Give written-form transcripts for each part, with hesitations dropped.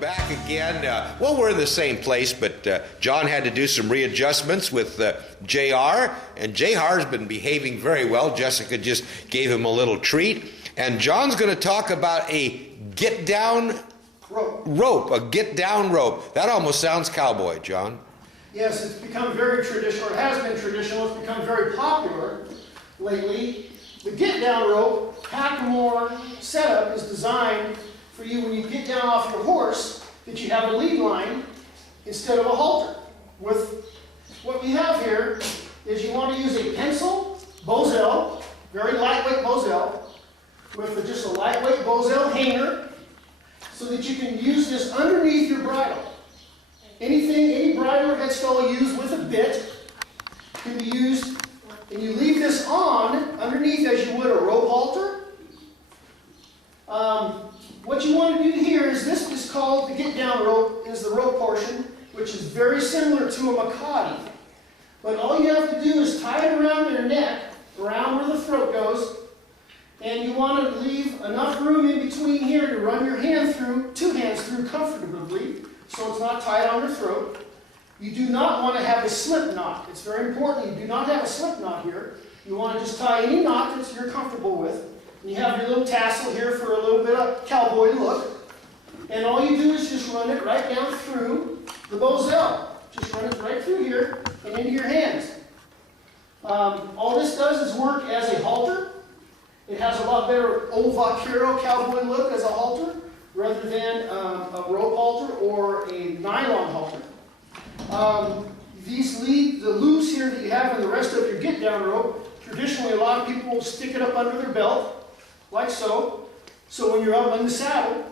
back again. Well, we're in the same place, but John had to do some readjustments with JR, and JR's been behaving very well. Jessica just gave him a little treat, and John's going to talk about a Get-Down-Rope, a Get-Down-Rope. That almost sounds cowboy, John. Yes, it's become very traditional. It has been traditional. It's become very popular lately. The Get-Down-Rope Hackamore setup is designed for you when you get down off your horse that you have a lead line instead of a halter. With what we have here is you want to use a pencil Bosal, very lightweight Bosal, with just a lightweight Bosal hanger so that you can use this underneath your bridle. Any bridle or headstall used with a bit can be used, and you leave this on underneath as you would a rope halter. What you want to do here is this is called the Get-Down Rope, is the rope portion, which is very similar to a Makati. But all you have to do is tie it around their neck, around where the throat goes, and you want to leave enough room in between here to run your hand through, two hands through comfortably, so it's not tied on your throat. You do not want to have a slip knot. It's very important you do not have a slip knot here. You want to just tie any knot that you're comfortable with. And you have your little tassel here for a little bit of cowboy look. And all you do is just run it right down through the Bosal. Just run it right through here and into your hands. All this does is work as a halter. It has a lot better old vaquero cowboy look as a halter rather than a rope halter or a nylon halter. The loops here that you have in the rest of your get-down rope, traditionally a lot of people will stick it up under their belt, like so. So when you're up on the saddle,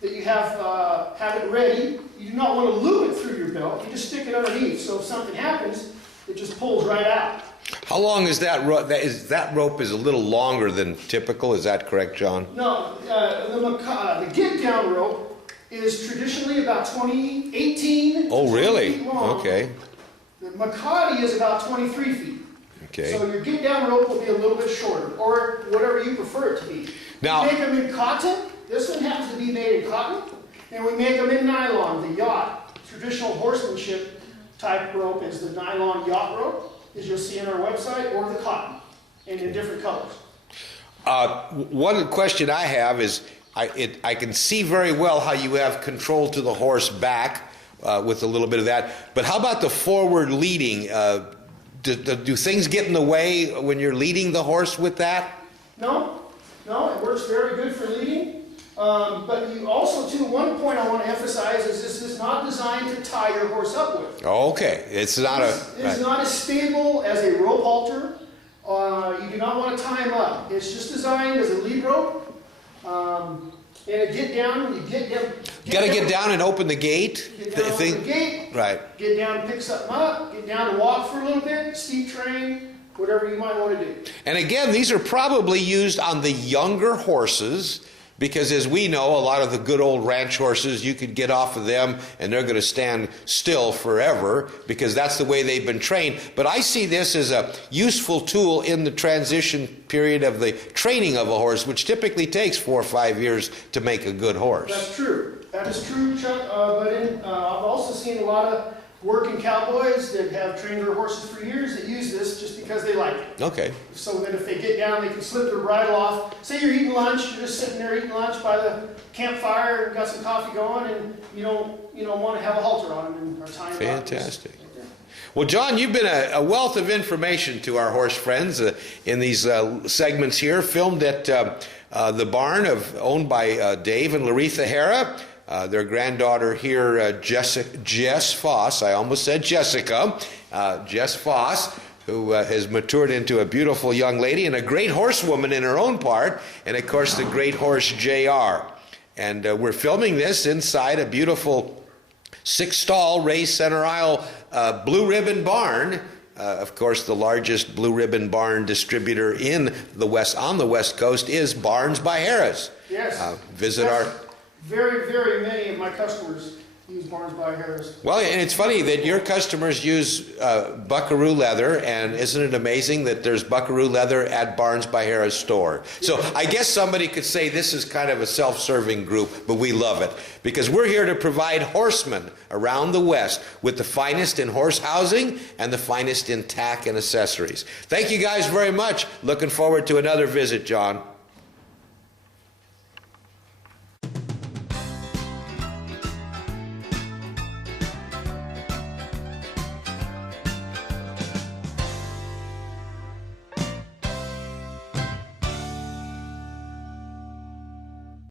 that you have it ready. You do not want to loop it through your belt. You just stick it underneath. So if something happens, it just pulls right out. How long is that rope? That rope is a little longer than typical. Is that correct, John? No, the get-down rope is traditionally about 18. Oh, really? Feet long. Okay. The Makati is about 23 feet. Okay. So your get-down rope will be a little bit shorter, or whatever you prefer it to be. Now, we make them in cotton. This one happens to be made in cotton. And we make them in nylon. The yacht, traditional horsemanship type rope is the nylon yacht rope, as you'll see on our website, or the cotton, and in different colors. One question I have is, I can see very well how you have control to the horse back with a little bit of that, but how about the forward leading? Do things get in the way when you're leading the horse with that? No, it works very good for leading. But you also, too, one point I want to emphasize is this is not designed to tie your horse up with. Okay, it's not It's not as stable as a rope halter. You do not want to tie him up. It's just designed as a lead rope. And a get down, you got to get down and open the gate. Get down, open the gate. Right. Get down, pick something up. Get down and walk for a little bit. Steep terrain, whatever you might want to do. And again, these are probably used on the younger horses, because as we know, a lot of the good old ranch horses, you could get off of them and they're going to stand still forever because that's the way they've been trained. But I see this as a useful tool in the transition period of the training of a horse, which typically takes 4 or 5 years to make a good horse. That's true. That is true, Chuck. But I've also seen a lot of working cowboys that have trained their horses for years that use this just because they like it. Okay. So that if they get down, they can slip their bridle off. Say you're eating lunch, you're just sitting there eating lunch by the campfire, and got some coffee going, and you don't want to have a halter on them and tie them. Fantastic. Well, John, you've been a wealth of information to our horse friends in these segments here, filmed at the barn owned by Dave and Laretha Hara. Their granddaughter here, Jess Foss, I almost said Jessica, Jess Foss, who has matured into a beautiful young lady and a great horsewoman in her own part, and of course the great horse JR. And we're filming this inside a beautiful 6-stall raised center aisle blue ribbon barn. Of course, the largest blue ribbon barn distributor on the West Coast is Barns by Harris. Yes. Visit our... Very, very many of my customers use Barnes by Harris. Well, and it's funny that your customers use Buckaroo leather, and isn't it amazing that there's Buckaroo leather at Barnes by Harris store? So I guess somebody could say this is kind of a self-serving group, but we love it because we're here to provide horsemen around the West with the finest in horse housing and the finest in tack and accessories. Thank you guys very much. Looking forward to another visit, John.